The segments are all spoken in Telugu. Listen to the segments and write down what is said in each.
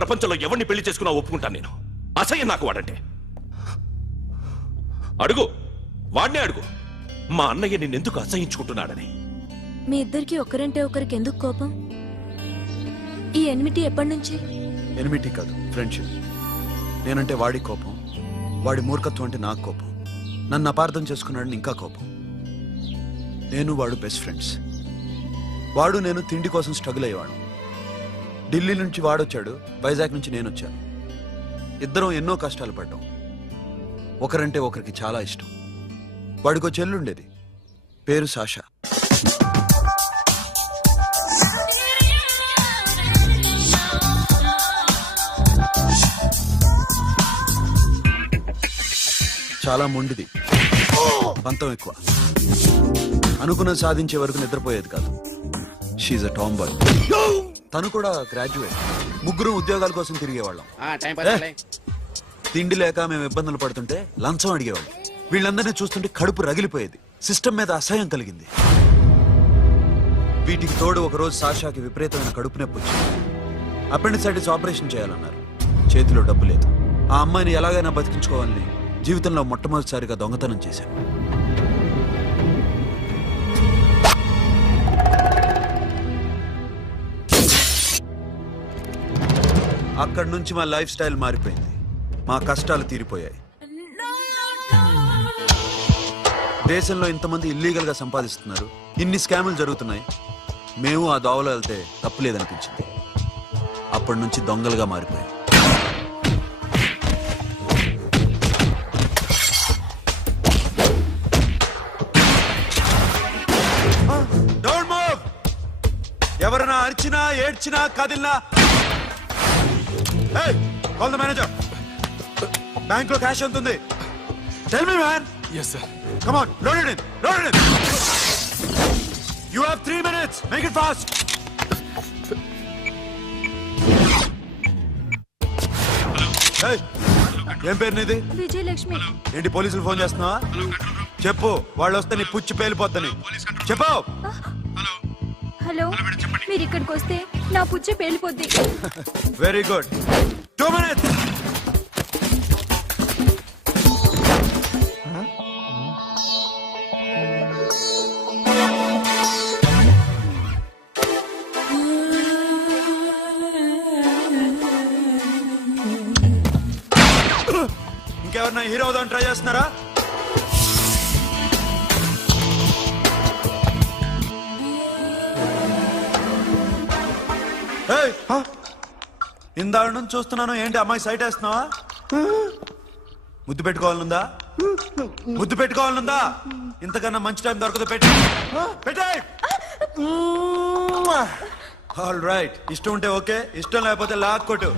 ప్రపంచంలో ఎవరిని పెళ్లి చేసుకున్నా ఒప్పుకుంటాను నేను. అసహ్యం నాకు వాడంటే. అడుగు, వాడినే అడుగు, మా అన్నయ్య నిన్నెందుకు అసహించుకుంటున్నాడని. మీ ఇద్దరికి ఒకరంటే ఒకరికి ఎందుకు కోపం? ఈ ఎనిమిటీ ఎప్పటి నుంచి? ఎనిమిటీ కాదు, ఫ్రెండ్షిప్. నేనంటే వాడి కోపం, వాడి మూర్ఖత్వం అంటే నాకు కోపం. నన్ను అపార్థం చేసుకున్నాడని ఇంకా కోపం. నేను వాడు బెస్ట్ ఫ్రెండ్స్. వాడు నేను తిండి కోసం స్ట్రగుల్ అయ్యేవాడు. ఢిల్లీ నుంచి వాడొచ్చాడు, వైజాగ్ నుంచి నేను వచ్చాను. ఇద్దరం ఎన్నో కష్టాలు పడ్డాం. ఒకరంటే ఒకరికి చాలా ఇష్టం. వాడికో చెల్లుండేది, పేరు సాషా. చాలా మొండిది, పంతం ఎక్కువ. అనుకున్నది సాధించే వరకు నిద్రపోయేది కాదు. She a tomboy. తను కూడా గ్రాడ్యుయేట్. ముగ్గురు ఉద్యోగాల కోసం తిరిగేవాళ్ళం. తిండి లేక మేము ఇబ్బందులు పడుతుంటే లంచం అడిగేవాళ్ళం. వీళ్ళందరినీ చూస్తుంటే కడుపు రగిలిపోయేది. సిస్టమ్ మీద అసహ్యం కలిగింది. వీటికి తోడు ఒకరోజు సాషాకి విపరీతమైన కడుపు నొప్పి వచ్చింది. అపెండిసైటిస్ ఆపరేషన్ చేయాలన్నారు. చేతిలో డబ్బు లేదు. ఆ అమ్మాయిని ఎలాగైనా బతికించుకోవాలని జీవితంలో మొట్టమొదటిసారిగా దొంగతనం చేశాను. అక్కడి నుంచి మా లైఫ్ స్టైల్ మారిపోయింది. మా కష్టాలు తీరిపోయాయి. దేశంలో ఇంతమంది ఇల్లీగల్ గా సంపాదిస్తున్నారు, ఇన్ని స్కాములు జరుగుతున్నాయి. మేము ఆ దోవలో వెళ్తే తప్పులేదనిపించింది. అప్పటి నుంచి దొంగలుగా మారిపోయాం. ఎవరైనా అరిచినా ఏడ్చినా కదిలినా కాల్ ద మేనేజర్. బ్యాంక్ లో క్యాష్ ఎంత ఉంది? Tell me man. Yes, sir. Come on, load it in. Load it in. You have 3 minutes. Make it fast. Hey, ఏం పేరు నీది? విజయలక్ష్మి. ఏంటి పోలీసులు ఫోన్ చేస్తున్నావా? చెప్పు, వాళ్ళు వస్తే నీ పుచ్చి పేలిపోద్దని చెప్పు. హలో, మీరు ఇక్కడికి వస్తే నా పుచ్చి పేలిపోద్ది. Very good. 2 minutes. ఇంకెవరన్నా హీరో అవుదామని ట్రై చేస్తున్నారా? ఇందాక నుంచి చూస్తున్నాను, ఏంటి అమ్మాయి సైట్ వేస్తున్నావా? ముద్దు పెట్టుకోవాలనుందా? ముద్దు పెట్టుకోవాలనుందా? ఇంతకన్నా మంచి టైం దొరకదు. పెట్టే. ఆల్ రైట్, ఇష్టం ఉంటే ఓకే, ఇష్టం లేకపోతే లాక్కొట్టు.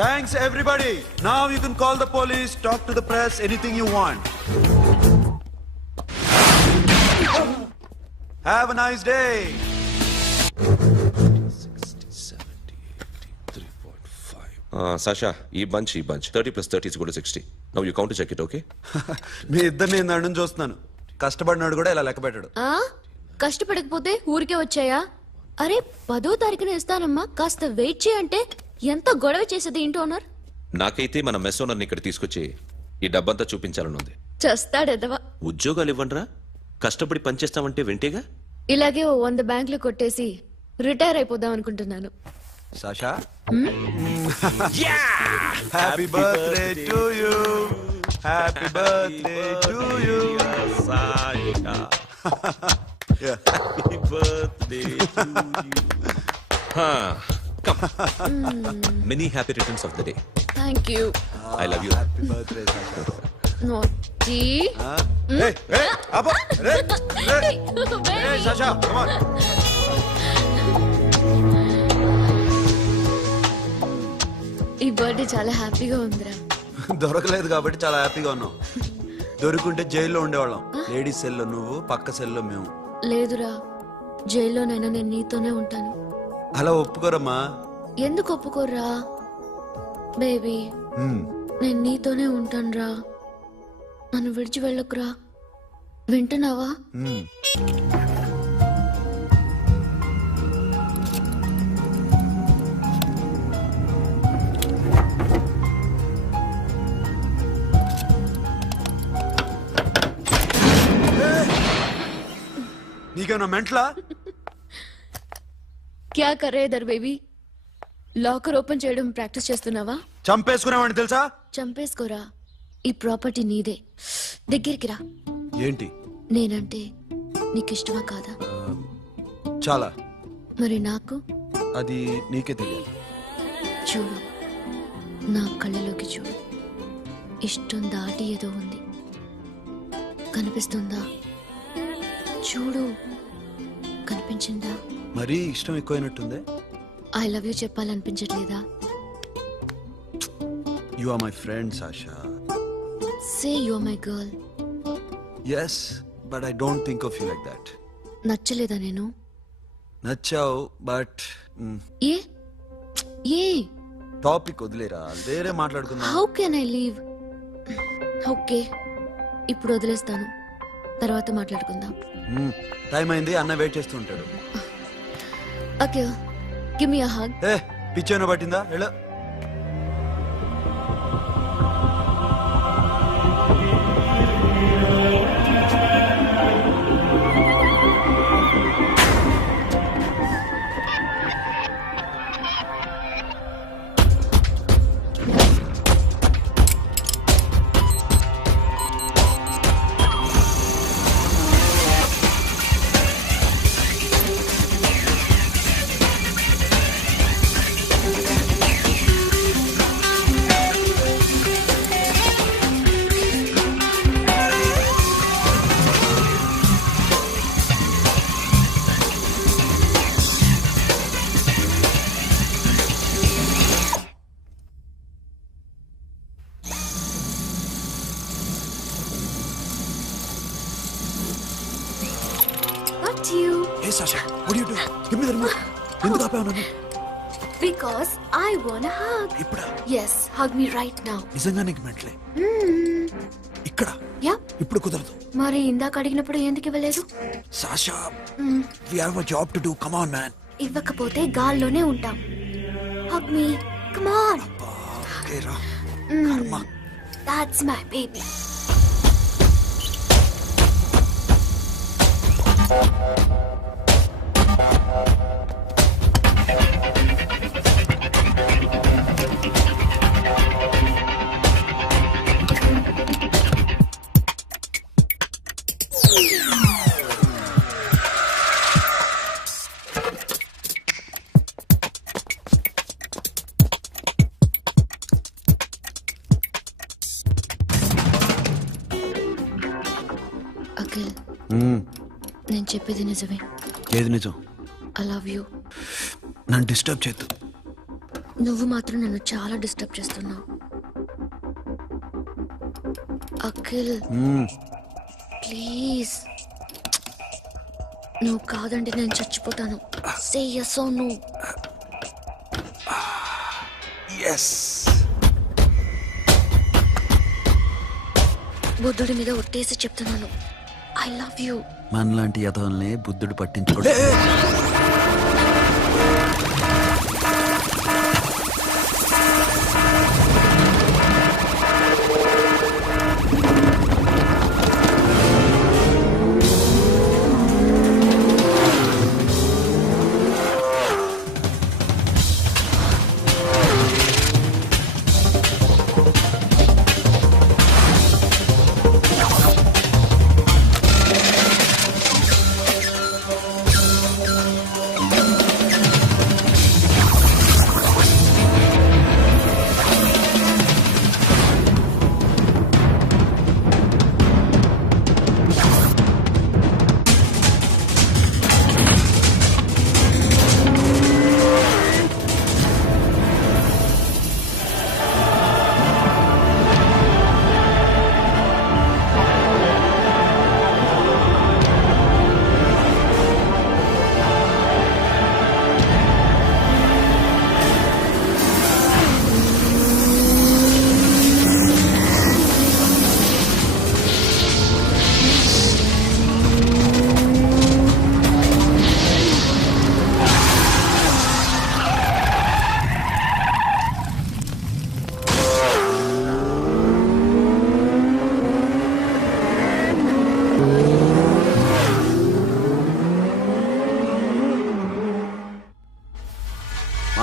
Thanks everybody. Now you can call the police, talk to the press, anything you want. Have a nice day. 60, 70, 80, 3.5. Sasha, ఈ bunch 30 plus 30 is equal to 60. Now you count to check it, okay? మీ ఇద్దరిని నేను చూస్తున్నాను. కష్టపడినాడు కూడా ఇలా లెక్క పెట్టాడు. కష్టపడకపోతే ఊరికే వచ్చాయా? అరే 10వ తారీఖున ఇస్తానమ్మా, కాస్త వెయిట్ చేయంటే ఎంత గొడవ చేసేది ఏంటి ఓనర్. నాకైతే మన మెస్ ఓనర్ని ఇక్కడ తీసుకొచ్చి ఈ డబ్బంతా చూపించాలని ఉంది. చేస్తాడెదవా. ఉద్యోగాలు ఇవ్వండిరా, కష్టపడి పనిచేస్తామంటే వింటేగా. ఇలాగే 100 బ్యాంకులు కొట్టేసి రిటైర్ అయిపోదాం అనుకుంటున్నాను. Sasha, happy birthday to you. Happy birthday to you Sasha. Happy birthday to you. Come. Many happy returns of the day. Thank you. I love you. Happy birthday, Sasha. Naughty. Hey, Abba. Hey, Sasha, come on. ఈ బర్త్డే చాలా హ్యాపీగా ఉందిరా. దొరకలేదు కాబట్టి చాలా హ్యాపీగా ఉన్నాం. దొరుకుంటే జైల్లో ఉండేవాళ్ళం. లేడీస్ సెల్లో నువ్వు, పక్క సెల్లో మేము. లేదురా, జైల్లోనైనా నేను నీతోనే ఉంటాను. అలా ఒప్పుకోరమ్మా. ఎందుకు ఒప్పుకోర్రా బేబీ? నేను నీతోనే ఉంటానురా, నన్ను విడిచి వెళ్ళకురా. వింటున్నావా? నీకేమన్నా మెంట్లా? క్యా కరే ఇధర్ బేబీ? లాకర్ ఓపెన్ చేయడం ప్రాక్టీస్ చేస్తున్నావా? చంపేసుకునేవాడిని తెలుసా? చంపేసుకోరా, ఈ ప్రాపర్టీ నీదే. దగ్గరికి రా. ఏంటి? నేనంటే నీకు ఇష్టమా కాదా? చాలా. మరి నాకు? అది నీకే తెలియాలి. చూడు, నా కళ్ళలోకి చూడు. ఇష్టం దాటి ఏదో ఉంది, కనిపిస్తుందా? చూడు, కనిపించిందా? మరీ ఇష్టం ఎక్కువైనట్టుందే. ఐ లవ్ యూ చెప్పాలనిపించట్లేదా? You are my friend Sasha. Say you are my girl. Yes, but I don't think of you like that. నచ్చలేదా నేను? నచ్చావు, బట్ ఏ ఏ టాపిక్ వదిలేరా, వేరే మాట్లాడుకుందాం. How can I leave? Okay, ఇప్పుడు వదిలేస్తాను, తర్వాత మాట్లాడుకుందాం. టైం అయింది, అన్న వెయిట్ చేస్తూ ఉంటాడు. Okay, give me a hug. ఏ పిచ్చేనో పట్టిందా? వెళ్ళు. Not you. Hey Sasha, what are you doing? Give me the remote. ఎందుకు ఆపావు నన్ను? Because I want a hug. ఇప్పుడా? Yes, hug me right now. నిజంగా నీకు మెంట్లే? ఇక్కడ? Yeah. ఇప్పుడు కుదరదు. మరి ఇందాక అడిగినప్పుడు ఎందుకు ఇవ్వలేదు? Sasha, we have a job to do. Come on, man. ఇవ్వకపోతే గాల్లోనే ఉంటాం. Hug me. Come on. Okay, రా. కర్మ. That's my baby. అఖిల్, నేను చెప్పేది నిజమే. ఏది నిజం? I love you. నన్ను డిస్టర్బ్ చేయొద్దు. నువ్వు మాత్రం నన్ను చాలా డిస్టర్బ్ చేస్తున్నావు. అఖిల్ ప్లీజ్, నువ్వు కాదంటే నేను చచ్చిపోతాను. సే yes or no. ఎస్. బుద్ధుడి మీద ఒట్టేసి చెప్తున్నాను, ఐ లవ్ యూ. మనలాంటి యథవల్ని బుద్ధుడు పట్టించుకోడు.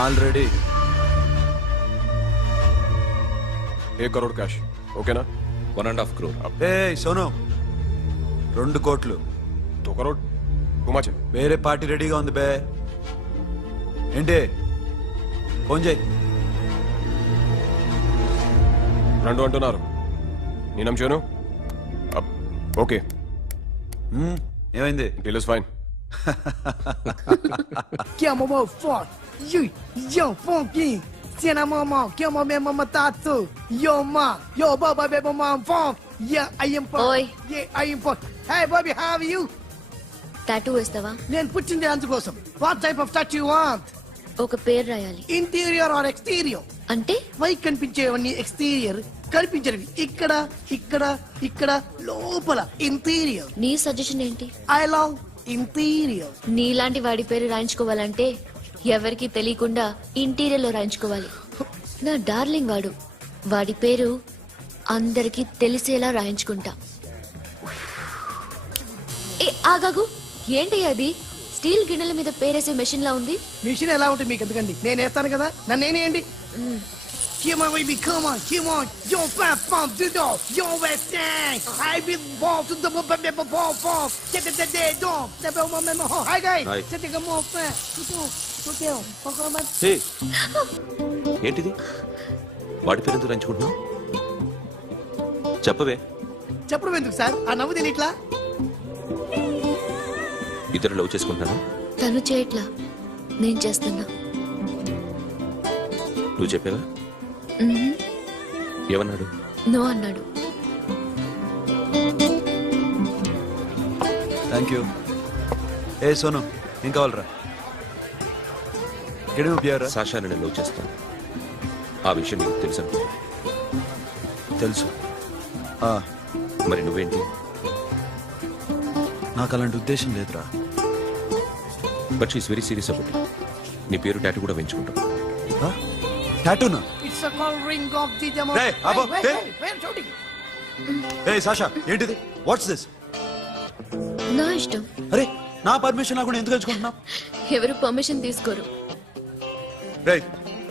ఆల్రెడీ 1 करोड़ कैश ओके ना 1.5 crore. ఏ సోను 2 కోట్లు 2 करोड़ टू मच వేరే పార్టీ రెడీగా ఉంది బే ఏంటి ఫోన్ చేయి రెండు అంటున్నారు నేనం చేయను ఓకే ఏమైంది deal is fine Que é uma foto, yo, funky. Cena mama, que é uma mesma tatu. Yo, ma, yo, baba, baby, mom, funk. Yeah, I am funk. Oi. Yeah, I am funk. Hey, Bobby, how are you? Tattoo వేస్తావా? నేను పుట్టింది అందుకోసం. What type of tattoo you want? ఒక పేరు రాయాలి. Interior or exterior? అంటే పై కనిపించేవన్నీ ఎక్స్టీరియర్, కనిపించేవి ఇక్కడ ఇక్కడ ఇక్కడ లోపల ఇంటీరియర్. నీ సజెషన్ ఏంటి? I love interior. నీలాంటి వాడి పేరు రాయించుకోవాలంటే ఎవరికి తెలియకుండా ఇంటీరియర్ లో రాయించుకోవాలి. నా డార్లింగ్ వాడి పేరు అందరికి తెలిసేలా రాయించుకుంటా. ఏ ఆగాగు, ఏంటి అది? స్టీల్ గిన్నెల మీద పేరేసే మెషిన్ లా ఉంది. మిషన్ ఎలా ఉంటుంది మీకు ఎందుకండి? నేను వేస్తాను కదా, నన్ను నేనేయండి. Come on, baby, come on, come on. Yo, fat pump, do do. Yo, West End. I be ball to the ball, ball. Get the day, don't. Never remember. Hi, guys. Hi. Set the more fat. Go, go, హే ఏంటిది వాడి పేరు ఎందుకు రంచుకుంటున్నావు చెప్పవే చెప్పడం ఎందుకు సార్? ఆ నవ్వు తెలియట్లా? ఇద్దరు లవ్ చేసుకుంటాను తను చేయట్లా, నేను చేస్తున్నా. నువ్వు చెప్పావా ఏమన్నాడు నో అన్నాడు. Thank you. ఏ సోను ఏం కావాలరా? గడిమ బియారా? సాషా నేను లవ్ చేస్తాను. ఆ విషయం నీకు తెలుసు అనుకుంటా. తెలుసు. మరి నువ్వేంటి? నాకు అలాంటి ఉద్దేశం లేదురా. But she's very serious about it. నీ పేరు టాటూ కూడా వేయించుకుంటాం. టాటూనా? It's a call ring of the demo. Hey, Abo, hey. Wait, shouting. A Sasha ఏంటిది? What's this? నా ఇష్టం. అరే నా పర్మిషన్ లేకుండా ఎందుకు ఎంచుకుంటున్నావు? ఎవరు పర్మిషన్ తీసుకోరు. రే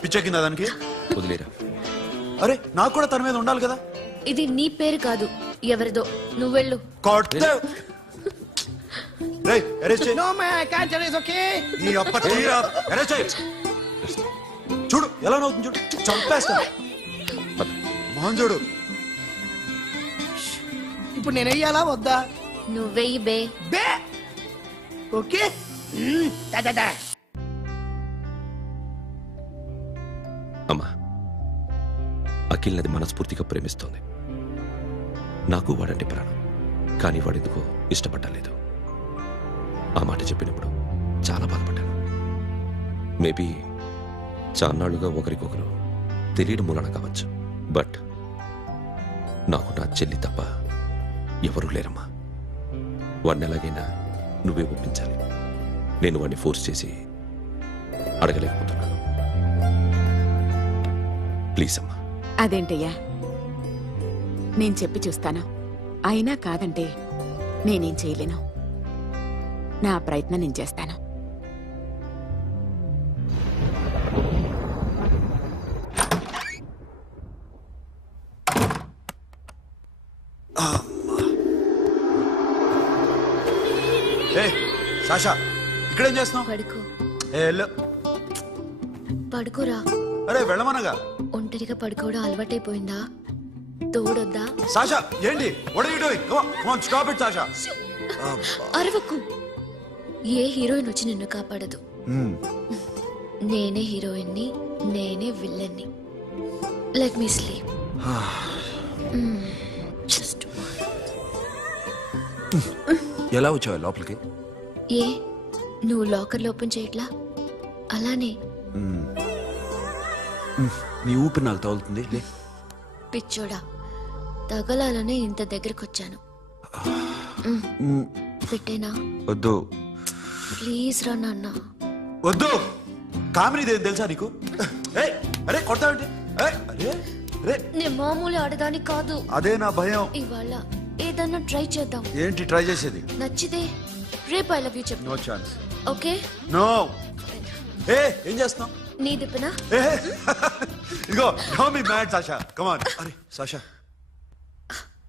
పిచ్చెక్కిందా దానికి? వదిలేరా. అరే నాకు కూడా తన మీద ఉండాలి కదా. ఇది నీ పేరు కాదు, ఎవరిదో. నువ్వెళ్ళు. రే అరెస్ట్ చేయి. No, man, I can't tell you, it's okay? ఈ అప్ప తీరా అరెస్ట్ చేయి. చూడు ఎలా నవ్వుతుంది చూడు. చంపేస్తా. మోహన్ చూడు. ఇప్పుడు నేను వెయ్యాలా వద్దా? నువ్వెయ్యి బే. బే ఓకే. Da. అమ్మా అఖిల్ నది మనస్ఫూర్తిగా ప్రేమిస్తోంది. నాకు వాడంటే ప్రాణం. కానీ వాడెందుకో ఇష్టపడలేదు. ఆ మాట చెప్పినప్పుడు చాలా బాధపడ్డాను. మేబీ చాన్నాళ్లుగా ఒకరికొకరు తెలియడం మూలన కావచ్చు. బట్ నాకు నా చెల్లి తప్ప ఎవరూ లేరమ్మా. వాడిని ఎలాగైనా నువ్వే ఒప్పించాలి. నేను వాడిని ఫోర్స్ చేసి అడగలేకపోతున్నాను. ప్లీజ్ అమ్మా. అదేంటయ్యా, నేను చెప్పి చూస్తాను. అయినా కాదంటే నేనేం చేయలేను. నా ప్రయత్నం నేను చేస్తాను. ఏ సాషా ఇక్కడేం చేస్తున్నావు? పడుకో. పడుకోరా. అరే వెళ్ళమనగా. ఒంటరిగా పడుకోవడం అలవాటైపోయిందా? తోడొద్దా? సాషా ఏంటి? What are you doing? Come on stop it Sasha. అరవకు. ఏ హీరోయిన్ వచ్చి నిన్ను కాపాడదు. నేనే హీరోయిన్ని, నేనే విల్లన్ని. Let me sleep. జస్ట్ ఎలా వచ్చావు లోపలికి? ఏ నువ్వు లాకర్లో ఓపెన్ చేయట్లా? అలానే. నీ ఊపిరి నాకు తగులుతుంది. లే పిచ్చోడా, తగలాలనే ఇంత దగ్గరకొచ్చాను. పెట్టేనా? వద్దు ప్లీజ్ రా నాన్న. వద్దు. కామెడీదేం తెలుసా నీకు? అరే కొడతావేంటి? అరే నేను మామూలు ఆడదాని కాదు. అదే నా భయం. ఇవాళ ఏదన్నా ట్రై చేద్దాం. ఏంటి ట్రై చేసేది? నచ్చితే రేపు ఐ లవ్ యూ చెప్పు. No chance. ఓకే? నో. ఏం చేస్తున్నావు? నీ దిప్పునా ఇదిగో don't be mad Sasha come on అరే సాషా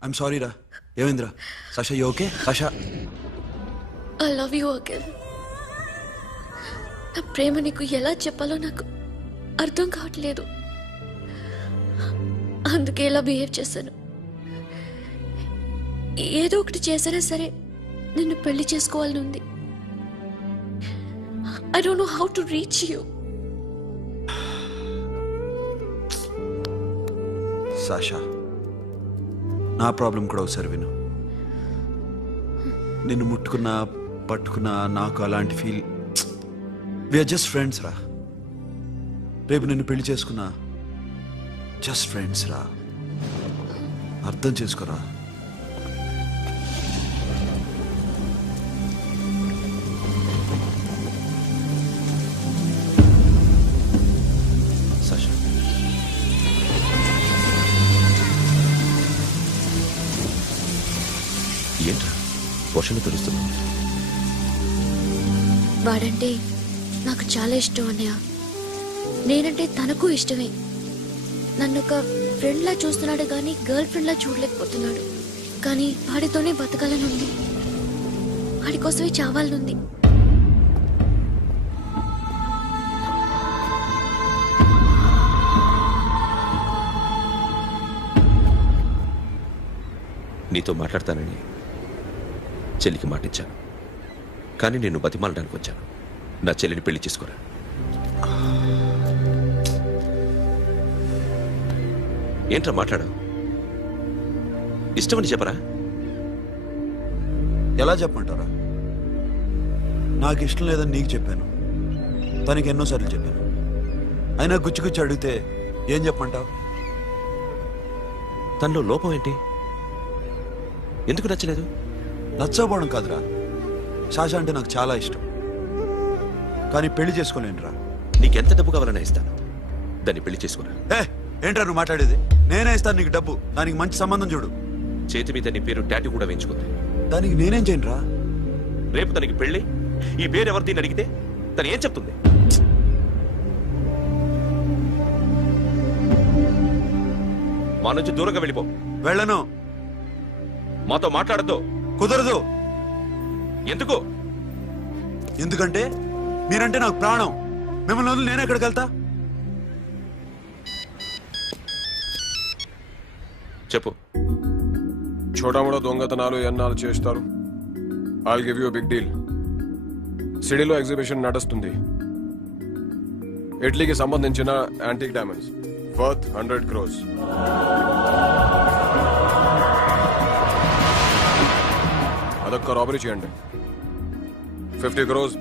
ఐఎమ్ సారీ రా ఏమైందిరా Sasha you okay Sasha I love you Akhil. నా ప్రేమ నీకు ఎలా చెప్పాలో నాకు అర్థం కావట్లేదు. అందుకే ఇలా బిహేవ్ చేశాను. ఏదో ఒకటి చేసినా సరే నిన్ను పెళ్లి చేసుకోవాలని ఉంది. I don't know how to reach you. Sasha నా ప్రాబ్లం కూడా ఒకసారి విను. నిన్ను ముట్టుకున్నా పట్టుకున్నా నాకు అలాంటి ఫీల్. వీఆర్ జస్ట్ ఫ్రెండ్స్ రా. రేపు నిన్ను పెళ్లి చేసుకున్నా జస్ట్ ఫ్రెండ్స్ రా. అర్థం చేసుకోరా. సాషా ఏంట్రా వర్షంలో తెలుస్తున్నావు? వాడంటే నాకు చాలా ఇష్టం అన్నయ్య. నేనంటే తనకు ఇష్టమే. నన్ను ఒక ఫ్రెండ్లా చూస్తున్నాడు కానీ గర్ల్ ఫ్రెండ్లా చూడలేకపోతున్నాడు. కానీ వాడితోనే బతకాలని ఉంది. వాడి కోసమే చావాలనుంది. నీతో మాట్లాడతానని చెల్లికి మాటిచ్చాను, కానీ నేను బతిమాలడానికి వచ్చాను. నా చెల్లిని పెళ్లి చేసుకోరా. ఏంట్రా మాట్లాడా? ఇష్టమని చెప్పరా? ఎలా చెప్పమంటారా? నాకు ఇష్టం లేదని నీకు చెప్పాను, తనకి ఎన్నోసార్లు చెప్పాను. అయినా గుచ్చి గుచ్చి అడిగితే ఏం చెప్పమంటావు? తనలో లోపం ఏంటి? ఎందుకు నచ్చలేదు? నచ్చకపోవడం కాదురా, సాషా అంటే నాకు చాలా ఇష్టం, కానీ పెళ్లి చేసుకోలేనురా. నీకెంత డబ్బు కావాలన్నా ఇస్తాను, దాన్ని పెళ్లి చేసుకురా. ఏంట్రా నువ్వు మాట్లాడేది? నేనే ఇస్తాను నీకు డబ్బు, దానికి మంచి సంబంధం చూడు. చేతి మీద నీ పేరు టాటూ కూడా వేయించుకుంది. దానికి నేనేం చేయనురా? రేపు తనకి పెళ్లి, ఈ పేరు ఎవరిని అడిగితే తను ఏం చెప్తుంది? మా నుంచి దూరంగా వెళ్ళిపో. వెళ్ళను. మాతో మాట్లాడద్దు. కుదరదు. ఎందుకు? ఎందుకంటే మీరంటే నాకు ప్రాణం. మిమ్మల్ని వదిలి నేను ఎక్కడికి వెళ్తా? చెప్పు. చోటామోడా దొంగతనాలు ఎన్నాళ్ళు చేస్తారు? I'll give you big deal. సిటీలో ఎగ్జిబిషన్ నడుస్తుంది. ఇటలీకి సంబంధించిన యాంటిక్ డైమండ్స్ వర్త్ 100 crores. అదొక్క రాబరీ చేయండి. 50 crores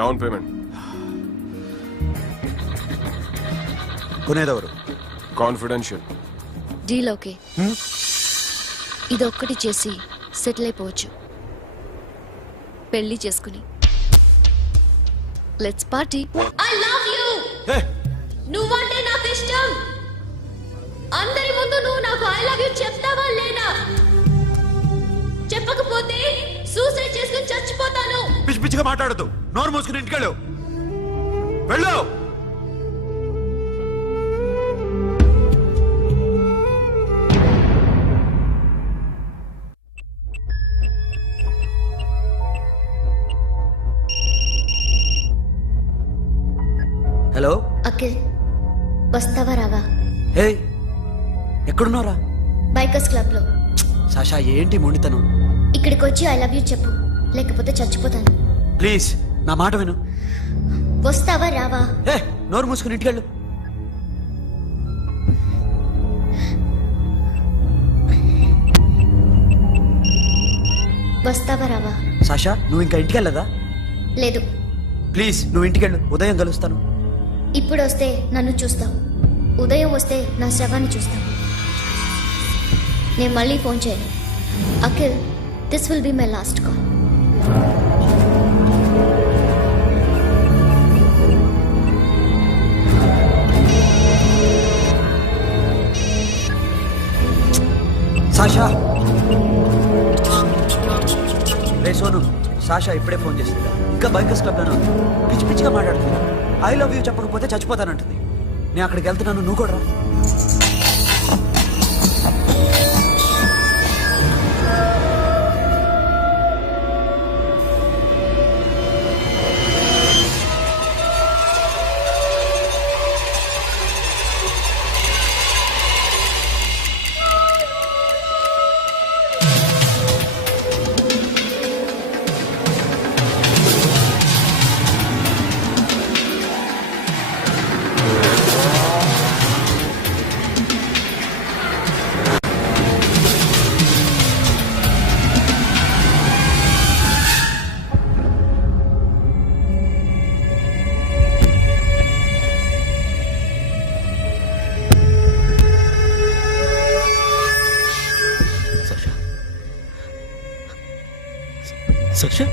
డౌన్ పేమెంట్. కొనేదెవరు? కాన్ఫిడెన్షియల్. Deal okay. ఇదొక్కటి చేసి సెటిల్ అయిపోవచ్చు. పెళ్లి చేసుకుని let's party. I love you. నువ్వంటే నాకు ఇష్టం. అందరి ముందు నువ్వు నాకు ఐ లవ్ యు చెప్తావా లేదా? చెప్పకపోతే సూసైడ్ చేసుకుని చచ్చిపోతాను. పిచ్చి పిచ్చిగా మాట్లాడద్దు. నోరు మూసుకుని ఇంటికెళ్ళు. వెళ్ళు. హలో అఖిల్, వస్తావా రావా? హే, ఎక్కడున్నారా? బైకర్స్ క్లబ్ లో. సాషా ఏంటి మొండితనం? ఇక్కడికి వచ్చి ఐ లవ్ యూ చెప్పు, లేకపోతే చచ్చిపోతాను. ప్లీజ్ నా మాట విను. వస్తావా రావా? హే, నోరు మూసుకుని ఇంటికెళ్ళు. వస్తావా రావా? సాషా నువ్వు ఇంకా ఇంటికెళ్ళదా? లేదు. ప్లీజ్ నువ్వు ఇంటికెళ్ళు. ఉదయం కలుస్తాను. ఇప్పుడు వస్తే నన్ను చూస్తావు, ఉదయం వస్తే నా శవాన్ని చూస్తావు. నేను మళ్ళీ ఫోన్ చేయను. Akhil, this will be my last call. Sasha, ray Sonu, Sasha ఇప్పుడే ఫోన్ చేసింది ఇంకా బైకర్స్ క్లబ్ లోనే ఉంది. పిచ్చి పిచ్చిగా మాట్లాడుతుంది. ఐ లవ్ యూ చెప్పకపోతే చచ్చిపోతానంటుంది. నేను అక్కడికి వెళ్తున్నాను, నువ్వు కూడా రా. Sasha?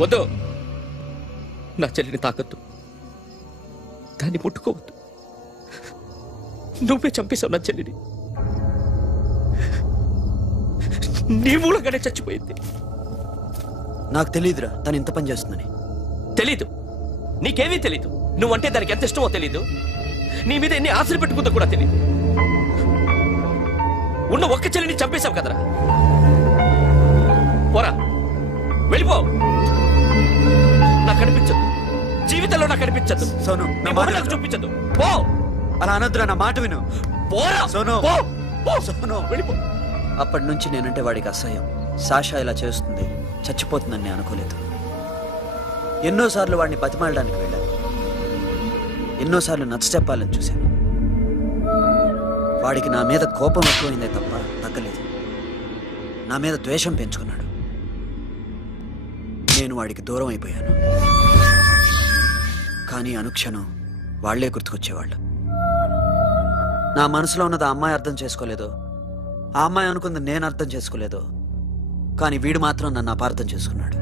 వద్దు, నా చెల్లిని తాకద్దు, దాన్ని ముట్టుకోవద్దు. నువ్వే చంపేశావు నా చెల్లిని. నీ మూలంగానే చచ్చిపోయింది. నాకు తెలియదురా తను ఇంత పని చేస్తుందని. తెలీదు, నీకేమీ తెలీదు. నువ్వంటే దానికి ఎంత ఇష్టమో తెలీదు. నీ మీద ఎన్ని ఆశలు పెట్టుకుందో కూడా తెలీదు. ఉన్న ఒక్క చెల్లిని చంపేశావు కదరా. పోరా, వెళ్ళిపో. నాకు కనిపించదు, జీవితంలో నాకు కనిపించదు. సోను, నీ మొహం నాకు చూపించదు. పో. అలా అనొద్దురా, నా మాట విను. పోరా సోను. పో. పో. సోను. వెళ్ళిపో. అప్పటి నుంచి నేనంటే వాడికి అసహ్యం. సాషా ఇలా చేస్తుంది, చచ్చిపోతుందని నేను అనుకోలేదు. ఎన్నోసార్లు వాడిని బతిమాలడానికి వెళ్ళాను, ఎన్నోసార్లు నచ్చ చెప్పాలని చూశాను. వాడికి నా మీద కోపం ఎక్కువైందే తప్ప తగ్గలేదు. నా మీద ద్వేషం పెంచుకున్నాడు. నేను వాడికి దూరం అయిపోయాను. కానీ అనుక్షణం వాళ్లే గుర్తుకొచ్చేవాళ్ళు. నా మనసులో ఉన్నది ఆ అమ్మాయి అర్థం చేసుకోలేదు, ఆ అమ్మాయి అనుకుంది నేను అర్థం చేసుకోలేదు. కానీ వీడు మాత్రం నన్ను అపార్థం చేసుకున్నాడు.